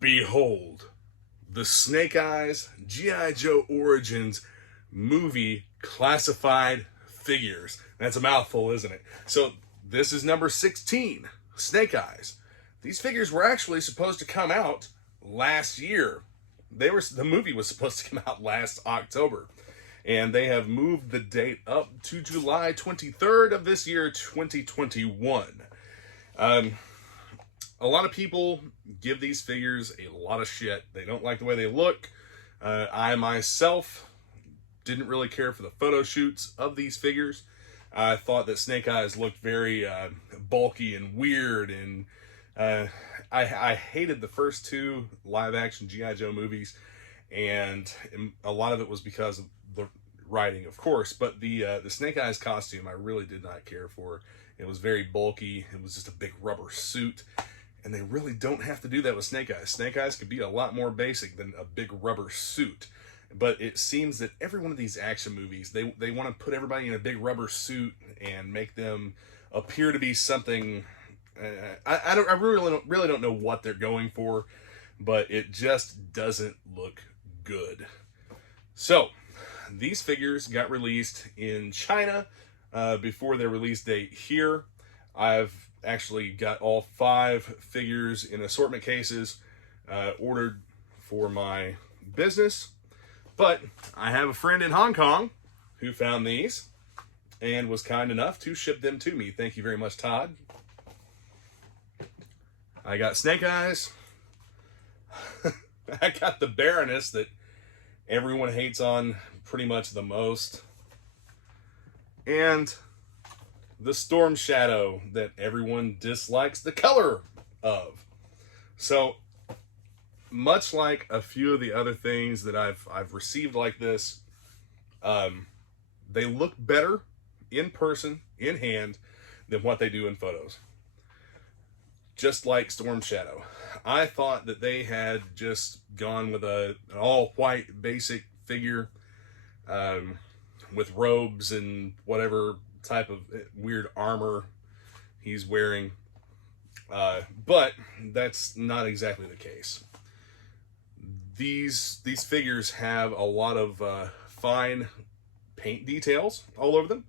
Behold, the Snake Eyes G.I. Joe Origins movie classified figures. That's a mouthful, isn't it? So this is number 16, Snake Eyes. These figures were actually supposed to come out last year. The movie was supposed to come out last October. And they have moved the date up to July 23rd of this year, 2021. A lot of people give these figures a lot of shit. They don't like the way they look. I myself didn't really care for the photo shoots of these figures. I thought that Snake Eyes looked very bulky and weird, and I hated the first two live-action G.I. Joe movies, and a lot of it was because of the writing, of course, but the Snake Eyes costume I really did not care for. It was very bulky. It was just a big rubber suit, and they really don't have to do that with Snake Eyes. Snake Eyes could be a lot more basic than a big rubber suit. But it seems that every one of these action movies, they want to put everybody in a big rubber suit and make them appear to be something. I really don't know what they're going for, but it just doesn't look good. So these figures got released in China before their release date here. I've actually got all 5 figures in assortment cases ordered for my business. But I have a friend in Hong Kong who found these and was kind enough to ship them to me. Thank you very much, Todd. I got Snake Eyes. I got the Baroness that everyone hates on pretty much the most. And the Storm Shadow that everyone dislikes the color of. So, much like a few of the other things that I've received like this, they look better in person, in hand, than what they do in photos. Just like Storm Shadow. I thought that they had just gone with an all-white basic figure with robes and whatever type of weird armor he's wearing. But that's not exactly the case. These figures have a lot of fine paint details all over them.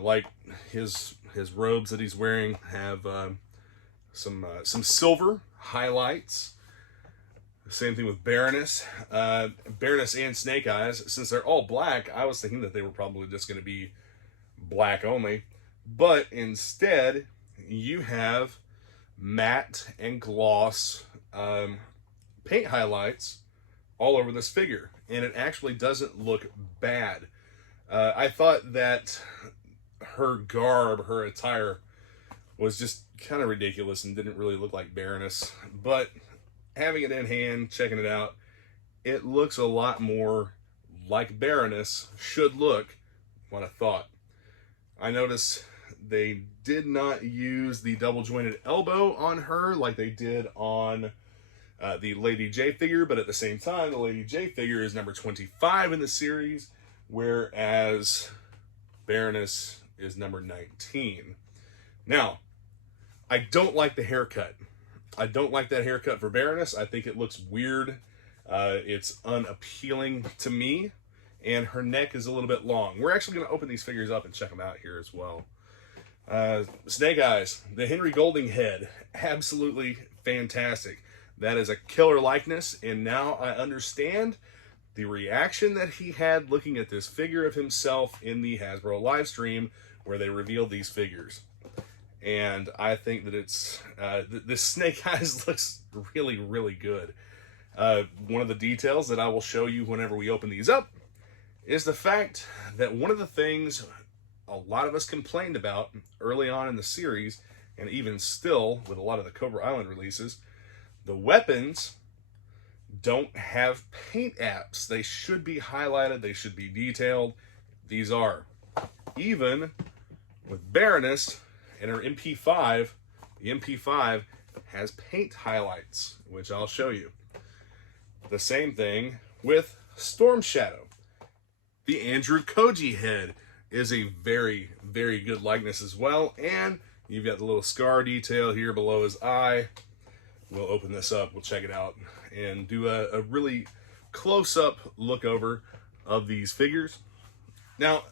Like his robes that he's wearing have some silver highlights. Same thing with Baroness. Baroness and Snake Eyes, since they're all black, I was thinking that they were probably just going to be black only. But instead, you have matte and gloss paint highlights all over this figure, and it actually doesn't look bad. I thought that her garb, her attire, was just kind of ridiculous and didn't really look like Baroness, but having it in hand, checking it out, it looks a lot more like Baroness should look, what I thought. I noticed they did not use the double jointed elbow on her like they did on the Lady J figure, but at the same time, the Lady J figure is number 25 in the series, whereas Baroness is number 19. Now, I don't like the haircut. I don't like that haircut for Baroness. I think it looks weird. It's unappealing to me, and her neck is a little bit long. We're actually going to open these figures up and check them out here as well. Snake Eyes, the Henry Golding head, absolutely fantastic. That is a killer likeness, and now I understand the reaction that he had looking at this figure of himself in the Hasbro live stream where they revealed these figures. And I think that it's this Snake Eyes looks really, really good. One of the details that I will show you whenever we open these up is the fact that one of the things a lot of us complained about early on in the series, and even still with a lot of the Cobra Island releases, the weapons don't have paint apps. They should be highlighted. They should be detailed. These are. Even with Baroness and her MP5, the MP5 has paint highlights, which I'll show you. The same thing with Storm Shadow. The Andrew Koji head is a very, very good likeness as well. And you've got the little scar detail here below his eye. we'll open this up, we'll check it out, and do a really close-up look over of these figures. Now,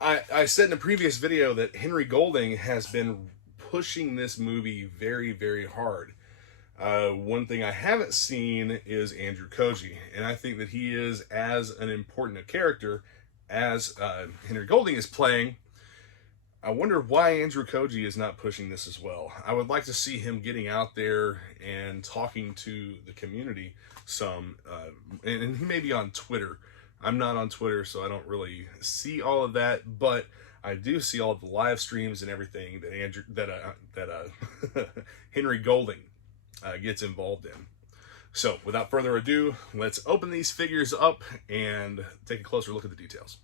I said in a previous video that Henry Golding has been pushing this movie very, very hard. One thing I haven't seen is Andrew Koji, and I think that he is as an important a character as Henry Golding is playing. I wonder why Andrew Koji is not pushing this as well. I would like to see him getting out there and talking to the community some, and he may be on Twitter. I'm not on Twitter, so I don't really see all of that, but I do see all of the live streams and everything that Henry Golding gets involved in. So without further ado, let's open these figures up and take a closer look at the details.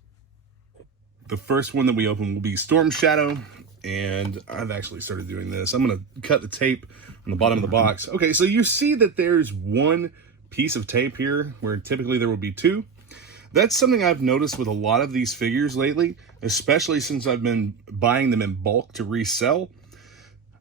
The first one that we open will be Storm Shadow, and I've actually started doing this. I'm going to cut the tape on the bottom of the box. Okay, so you see that there's one piece of tape here where typically there would be two. That's something I've noticed with a lot of these figures lately, especially since I've been buying them in bulk to resell.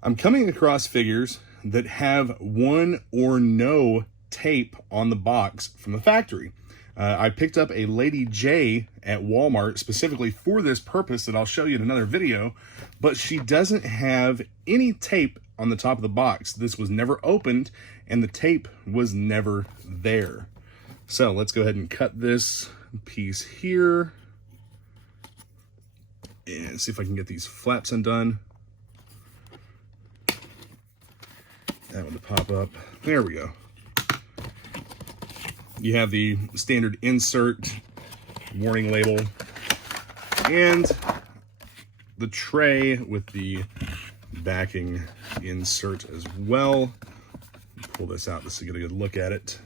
I'm coming across figures that have one or no tape on the box from the factory. I picked up a Lady J at Walmart specifically for this purpose that I'll show you in another video, but she doesn't have any tape on the top of the box. This was never opened and the tape was never there. So let's go ahead and cut this piece here and see if I can get these flaps undone. That one to pop up. There we go. You have the standard insert, warning label, and the tray with the backing insert as well. Pull this out just to get a good look at it.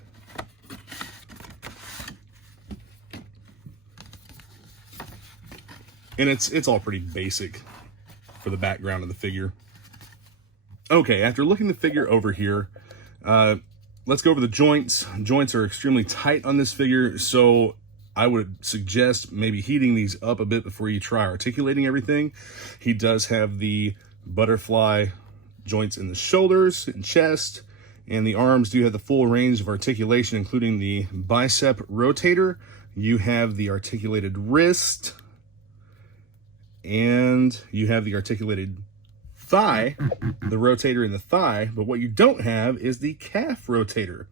And it's all pretty basic for the background of the figure. Okay, after looking the figure over here, let's go over the joints. Joints are extremely tight on this figure, so I would suggest maybe heating these up a bit before you try articulating everything. He does have the butterfly joints in the shoulders and chest, and the arms do have the full range of articulation, including the bicep rotator. You have the articulated wrist, and you have the articulated thigh, the rotator in the thigh, but what you don't have is the calf rotator.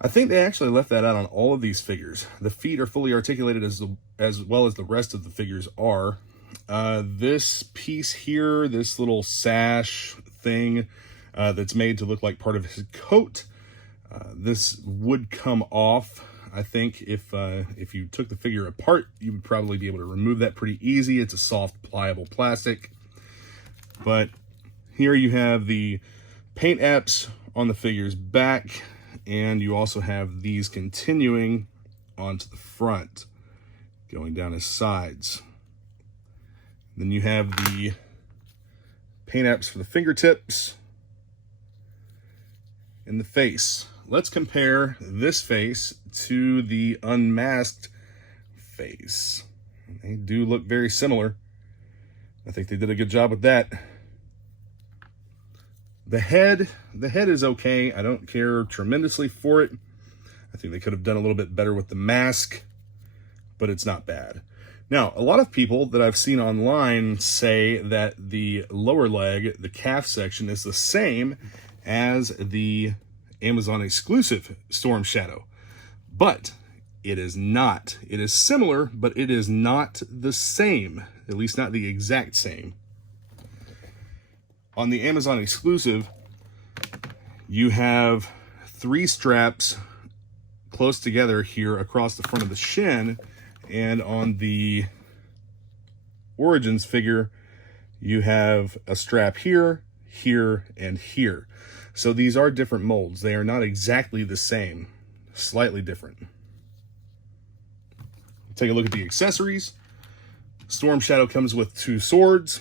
I think they actually left that out on all of these figures. The feet are fully articulated as well as the rest of the figures are. This piece here, this little sash thing that's made to look like part of his coat, this would come off. I think if you took the figure apart, you would probably be able to remove that pretty easy. It's a soft, pliable plastic. But here you have the paint apps on the figure's back, and you also have these continuing onto the front, going down his sides. Then you have the paint apps for the fingertips and the face. Let's compare this face to the unmasked face. They do look very similar. I think they did a good job with that. The head is okay. I don't care tremendously for it. I think they could have done a little bit better with the mask, but it's not bad. Now, a lot of people that I've seen online say that the lower leg, the calf section, is the same as the Amazon exclusive Storm Shadow, but it is not. It is similar, but it is not the same, at least not the exact same. On the Amazon exclusive, you have 3 straps close together here across the front of the shin, and on the Origins figure, you have a strap here, here, and here. So these are different molds. They are not exactly the same, slightly different. Take a look at the accessories. Storm Shadow comes with 2 swords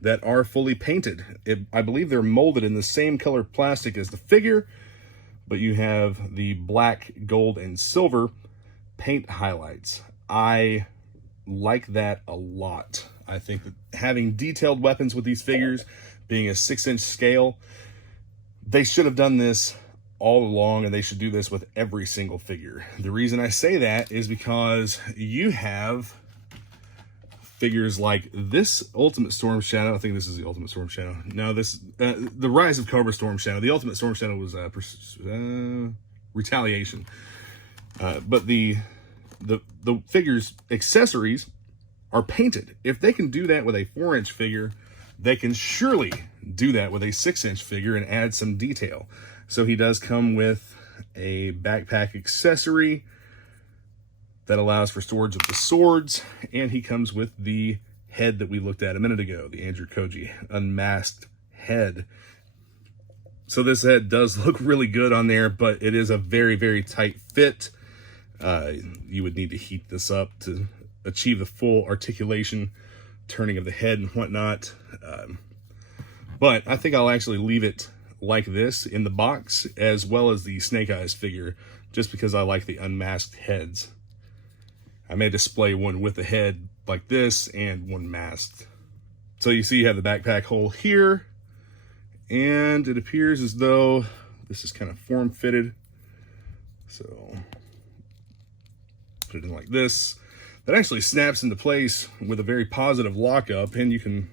that are fully painted. I believe they're molded in the same color plastic as the figure, but you have the black, gold, and silver paint highlights. I like that a lot. I think that having detailed weapons with these figures, being a 6-inch scale, They should have done this all along, and they should do this with every single figure. The reason I say that is because you have figures like this Ultimate Storm Shadow. I think this is the Ultimate Storm Shadow. No, this the Rise of Cobra Storm Shadow. The Ultimate Storm Shadow was Retaliation. But the figure's accessories are painted. If they can do that with a 4-inch figure, they can surely do that with a 6-inch figure and add some detail. So he does come with a backpack accessory that allows for storage of the swords, and he comes with the head that we looked at a minute ago, the Andrew Koji unmasked head. So this head does look really good on there, but it is a very, very tight fit. You would need to heat this up to achieve the full articulation, turning of the head and whatnot. But I think I'll actually leave it like this in the box, as well as the Snake Eyes figure, just because I like the unmasked heads. I may display one with the head like this and one masked. So you see you have the backpack hole here, and it appears as though this is kind of form-fitted. So put it in like this. That actually snaps into place with a very positive lockup, and you can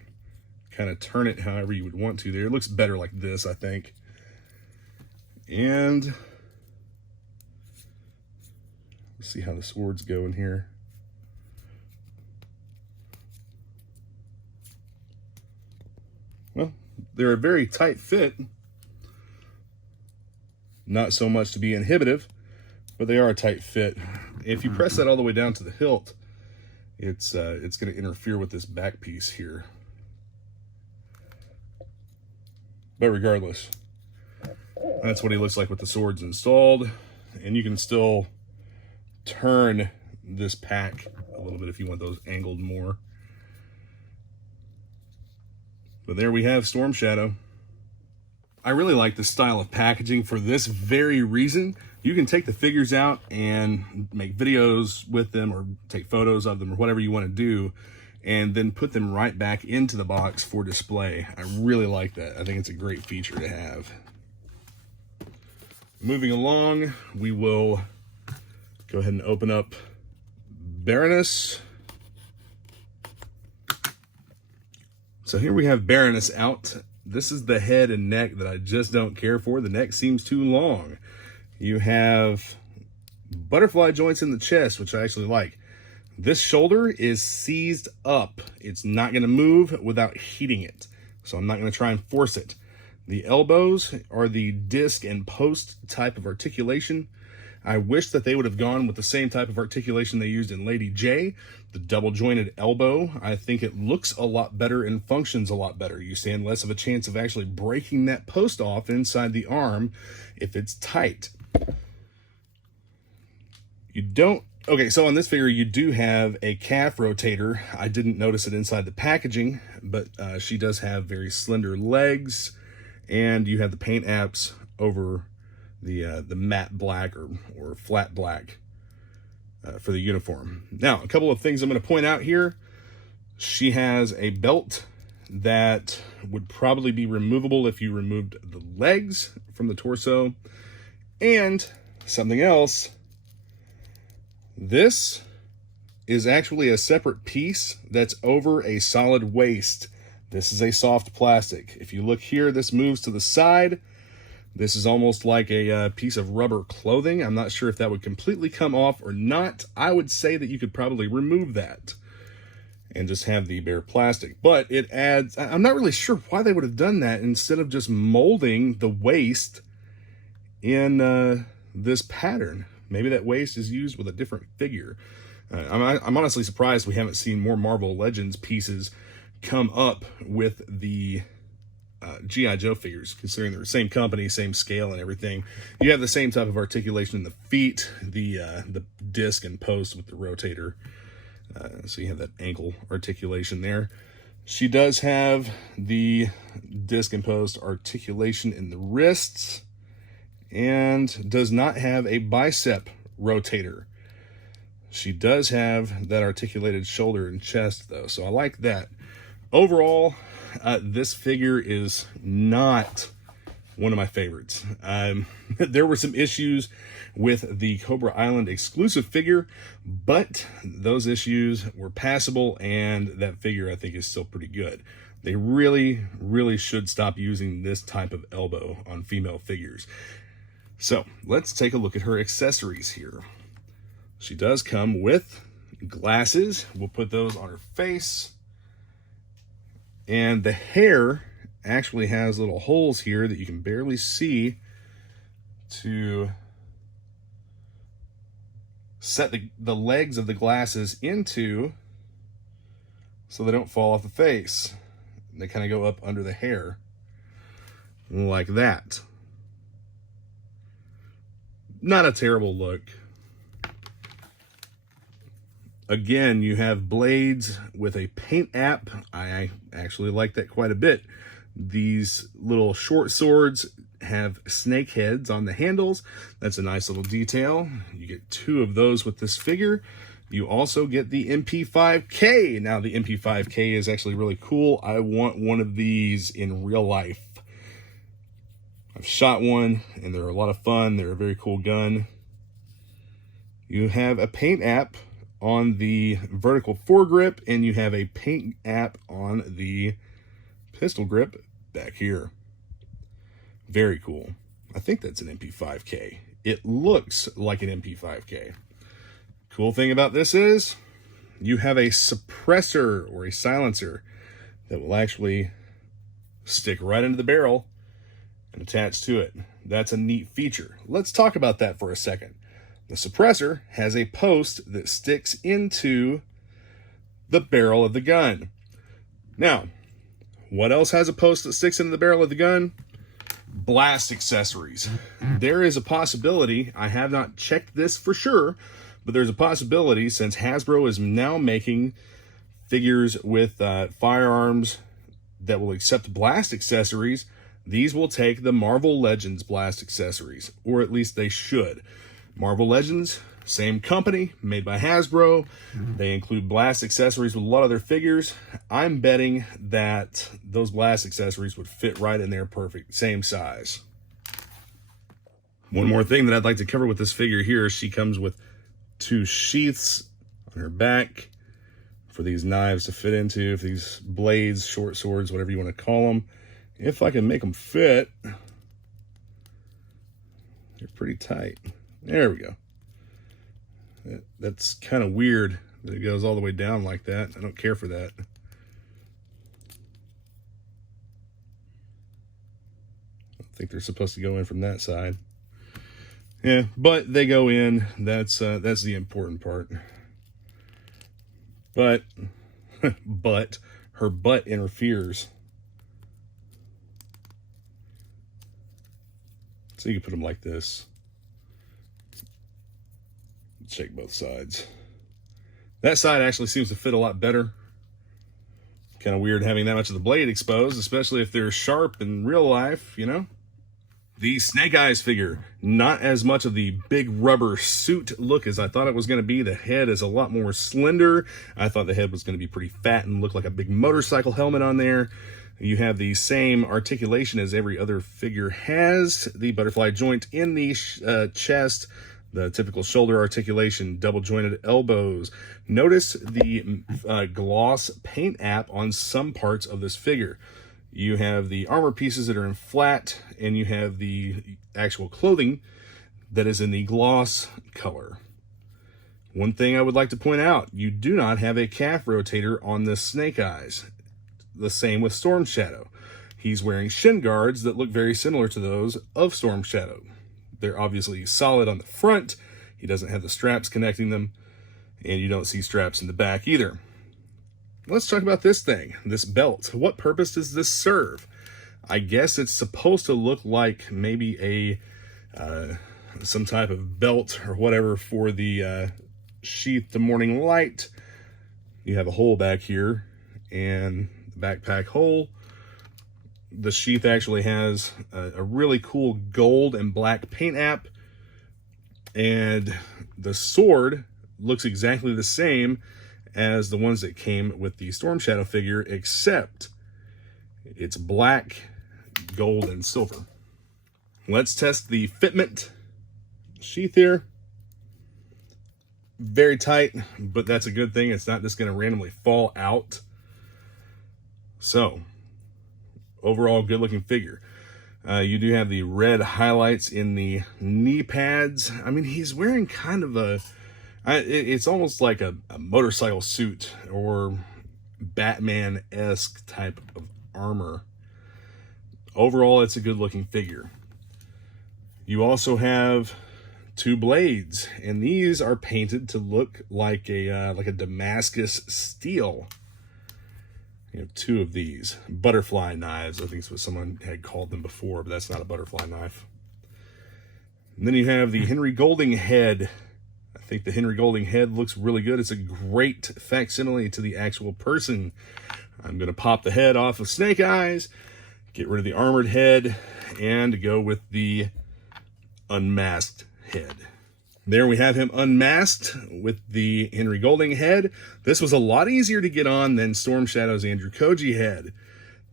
kind of turn it however you would want to there. It looks better like this, I think. And let's see how the swords go in here. Well, they're a very tight fit. Not so much to be inhibitive, but they are a tight fit. If you press that all the way down to the hilt, it's going to interfere with this back piece here. But regardless, that's what he looks like with the swords installed. And you can still turn this pack a little bit if you want those angled more. But there we have Storm Shadow. I really like the style of packaging for this very reason. You can take the figures out and make videos with them, or take photos of them, or whatever you want to do, and then put them right back into the box for display. I really like that. I think it's a great feature to have. Moving along, we will go ahead and open up Baroness. So here we have Baroness out. This is the head and neck that I just don't care for. The neck seems too long. You have butterfly joints in the chest, which I actually like. This shoulder is seized up. It's not going to move without heating it, so I'm not going to try and force it. The elbows are the disc and post type of articulation. I wish that they would have gone with the same type of articulation they used in Lady J, the double jointed elbow. I think it looks a lot better and functions a lot better. You stand less of a chance of actually breaking that post off inside the arm if it's tight. You don't. Okay, so on this figure, you do have a calf rotator. I didn't notice it inside the packaging, but she does have very slender legs, and you have the paint apps over the matte black or flat black for the uniform. Now, a couple of things I'm going to point out here. She has a belt that would probably be removable if you removed the legs from the torso. And something else, this is actually a separate piece that's over a solid waist. This is a soft plastic. If you look here, this moves to the side. This is almost like a piece of rubber clothing. I'm not sure if that would completely come off or not. I would say that you could probably remove that and just have the bare plastic. But it adds, I'm not really sure why they would have done that instead of just molding the waist in this pattern. Maybe that waist is used with a different figure. I'm honestly surprised we haven't seen more Marvel Legends pieces come up with the G.I. Joe figures, considering they're the same company, same scale and everything. You have the same type of articulation in the feet, the disc and post with the rotator. So you have that ankle articulation there. She does have the disc and post articulation in the wrists, and does not have a bicep rotator. She does have that articulated shoulder and chest though, so I like that. Overall, this figure is not one of my favorites. There were some issues with the Cobra Island exclusive figure, but those issues were passable, and that figure I think is still pretty good. They really, really should stop using this type of elbow on female figures. So let's take a look at her accessories here. She does come with glasses. We'll put those on her face. And the hair actually has little holes here that you can barely see to set the legs of the glasses into so they don't fall off the face. They kind of go up under the hair like that. Not a terrible look. Again, you have blades with a paint app. I actually like that quite a bit. These little short swords have snake heads on the handles. That's a nice little detail. You get 2 of those with this figure. You also get the MP5K. Now, the MP5K is actually really cool. I want one of these in real life. I've shot one, and they're a lot of fun. They're a very cool gun. You have a paint app on the vertical foregrip, and you have a paint app on the pistol grip back here. Very cool. I think that's an MP5K. It looks like an MP5K. Cool thing about this is you have a suppressor or a silencer that will actually stick right into the barrel and attach to it. That's a neat feature. Let's talk about that for a second. The suppressor has a post that sticks into the barrel of the gun. Now, what else has a post that sticks into the barrel of the gun? Blast accessories. There is a possibility, I have not checked this for sure, but there's a possibility, since Hasbro is now making figures with firearms that will accept blast accessories, these will take the Marvel Legends blast accessories, or at least they should. Marvel Legends, same company, made by Hasbro. They include blast accessories with a lot of their figures. I'm betting that those blast accessories would fit right in there perfect, same size. One more thing that I'd like to cover with this figure here, she comes with 2 sheaths on her back for these knives to fit into, if these blades, short swords, whatever you want to call them. If I can make them fit, they're pretty tight. There we go. That's kind of weird that it goes all the way down like that. I don't care for that. I think they're supposed to go in from that side. Yeah, but they go in. That's the important part. But her butt interferes. So you can put them like this. Shake both sides. That side actually seems to fit a lot better. Kind of weird having that much of the blade exposed, especially if they're sharp in real life, you know? The Snake Eyes figure, not as much of the big rubber suit look as I thought it was going to be. The head is a lot more slender. I thought the head was going to be pretty fat and look like a big motorcycle helmet on there. You have the same articulation as every other figure has. The butterfly joint in the chest, the typical shoulder articulation, double jointed elbows. Notice the gloss paint app on some parts of this figure. You have the armor pieces that are in flat, and you have the actual clothing that is in the gloss color. One thing I would like to point out, you do not have a calf rotator on this Snake Eyes. The same with Storm Shadow. He's wearing shin guards that look very similar to those of Storm Shadow. They're obviously solid on the front. He doesn't have the straps connecting them, and you don't see straps in the back either. Let's talk about this thing, this belt. What purpose does this serve? I guess it's supposed to look like maybe a some type of belt or whatever for the sheath to morning light. You have a hole back here and the backpack hole. The sheath actually has a really cool gold and black paint app, and the sword looks exactly the same as the ones that came with the Storm Shadow figure, except it's black, gold, and silver. Let's test the fitment sheath here. Very tight, but that's a good thing. It's not just going to randomly fall out. So, overall, good looking figure. You do have the red highlights in the knee pads. I mean, he's wearing kind of it's almost like a motorcycle suit or Batman-esque type of armor. Overall, it's a good looking figure. You also have two blades, and these are painted to look like a Damascus steel. You have two of these butterfly knives. I think it's what someone had called them before, but that's not a butterfly knife. And then you have the Henry Golding head. I think the Henry Golding head looks really good. It's a great facsimile to the actual person. I'm going to pop the head off of Snake Eyes, get rid of the armored head, and go with the unmasked head. There we have him unmasked with the Henry Golding head. This was a lot easier to get on than Storm Shadow's Andrew Koji head.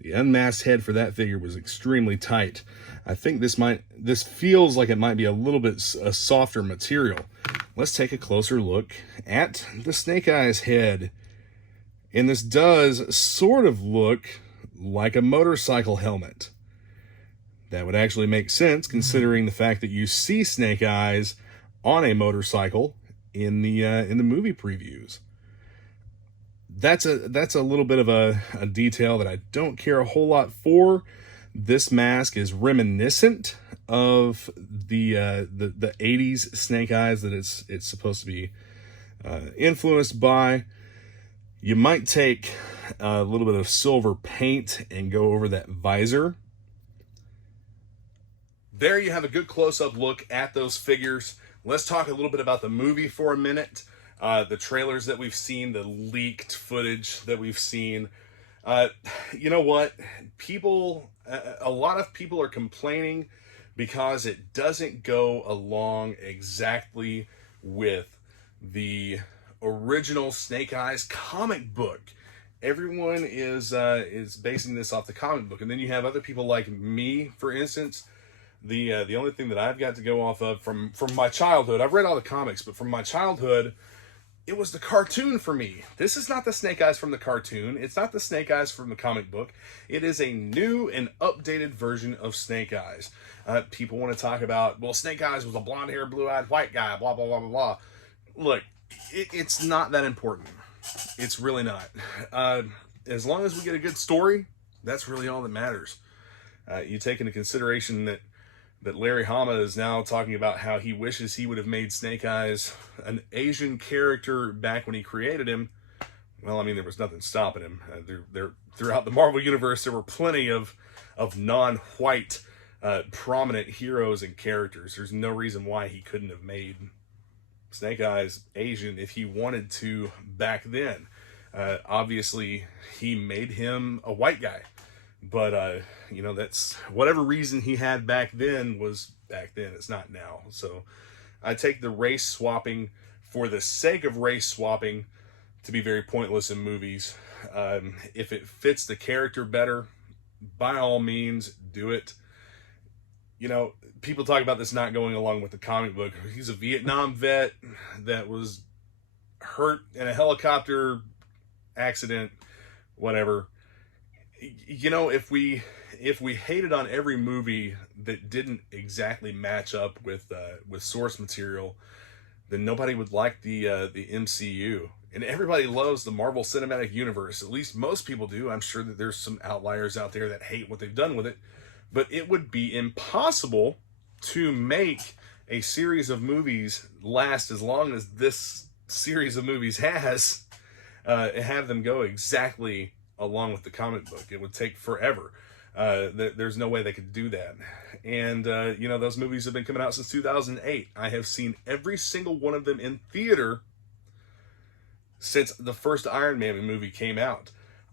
The unmasked head for that figure was extremely tight. I think this feels like it might be a little bit a softer material. Let's take a closer look at the Snake Eyes head. And this does sort of look like a motorcycle helmet. That would actually make sense considering the fact that you see Snake Eyes on a motorcycle in the movie previews. That's a little bit of a detail that I don't care a whole lot for. This mask is reminiscent of the 80s Snake Eyes that it's supposed to be influenced by. You might take a little bit of silver paint and go over that visor. There you have a good close-up look at those figures. Let's talk a little bit about the movie for a minute. The trailers that we've seen, the leaked footage that we've seen. You know what? A lot of people are complaining because it doesn't go along exactly with the original Snake Eyes comic book. Everyone is basing this off the comic book, and then you have other people like me, for instance. The only thing that I've got to go off of from my childhood, I've read all the comics, but from my childhood, it was the cartoon for me. This is not the Snake Eyes from the cartoon. It's not the Snake Eyes from the comic book. It is a new and updated version of Snake Eyes. People want to talk about, well, Snake Eyes was a blonde-haired, blue-eyed white guy, blah, blah, blah, blah, blah. Look, it's not that important. It's really not. As long as we get a good story, that's really all that matters. You take into consideration that Larry Hama is now talking about how he wishes he would have made Snake Eyes an Asian character back when he created him. Well, I mean, there was nothing stopping him. Throughout the Marvel Universe, there were plenty of non-white prominent heroes and characters. There's no reason why he couldn't have made Snake Eyes Asian if he wanted to back then. Obviously, he made him a white guy. But, you know, that's whatever reason he had back then was back then. It's not now. So I take the race swapping for the sake of race swapping to be very pointless in movies. If it fits the character better, by all means, do it. You know, people talk about this not going along with the comic book. He's a Vietnam vet that was hurt in a helicopter accident, whatever. You know, if we hated on every movie that didn't exactly match up with source material, then nobody would like the MCU. And everybody loves the Marvel Cinematic Universe. At least most people do. I'm sure that there's some outliers out there that hate what they've done with it. But it would be impossible to make a series of movies last as long as this series of movies has, have them go exactly along with the comic book. It would take forever. There's no way they could do that. And, you know, those movies have been coming out since 2008. I have seen every single one of them in theater since the first Iron Man movie came out.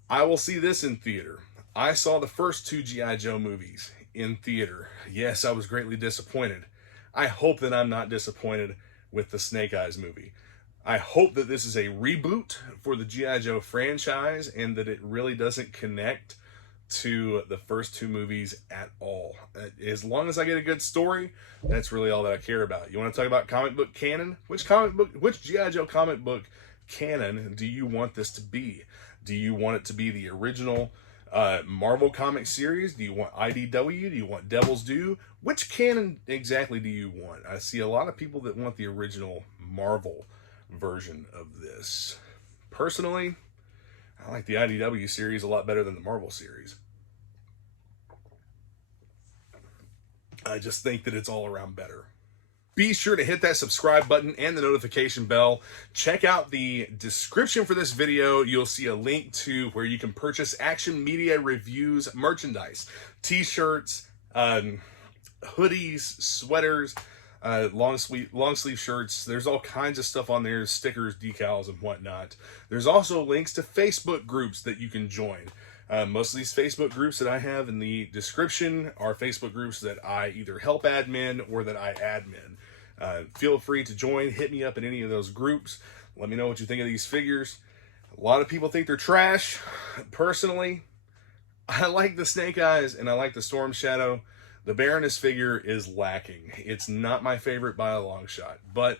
I will see this in theater. I saw the first two G.I. Joe movies in theater. Yes, I was greatly disappointed. I hope that I'm not disappointed with the Snake Eyes movie. I hope that this is a reboot for the G.I. Joe franchise and that it really doesn't connect to the first two movies at all. As long as I get a good story, that's really all that I care about. You want to talk about comic book canon? Which G.I. Joe comic book canon do you want this to be? Do you want it to be the original Marvel comic series? Do you want IDW? Do you want Devil's Due? Which canon exactly do you want? I see a lot of people that want the original Marvel version of this. Personally, I like the IDW series a lot better than the Marvel series. I just think that it's all around better. Be sure to hit that subscribe button and the notification bell. Check out the description for this video. You'll see a link to where you can purchase Action Media Reviews merchandise. T-shirts, hoodies, sweaters, long sleeve shirts. There's all kinds of stuff on there, stickers, decals, and whatnot. There's also links to Facebook groups that you can join. Most of these Facebook groups that I have in the description are Facebook groups that I either help admin or that I admin. Feel free to join. Hit me up in any of those groups. Let me know what you think of these figures. A lot of people think they're trash. Personally, I like the Snake Eyes and I like the Storm Shadow. The Baroness figure is lacking. It's not my favorite by a long shot, but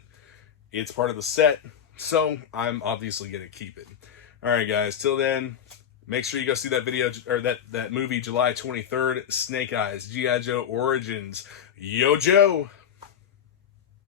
it's part of the set, so I'm obviously going to keep it. All right, guys, till then, make sure you go see that video, or that movie, July 23rd, Snake Eyes, G.I. Joe Origins. Yo, Joe!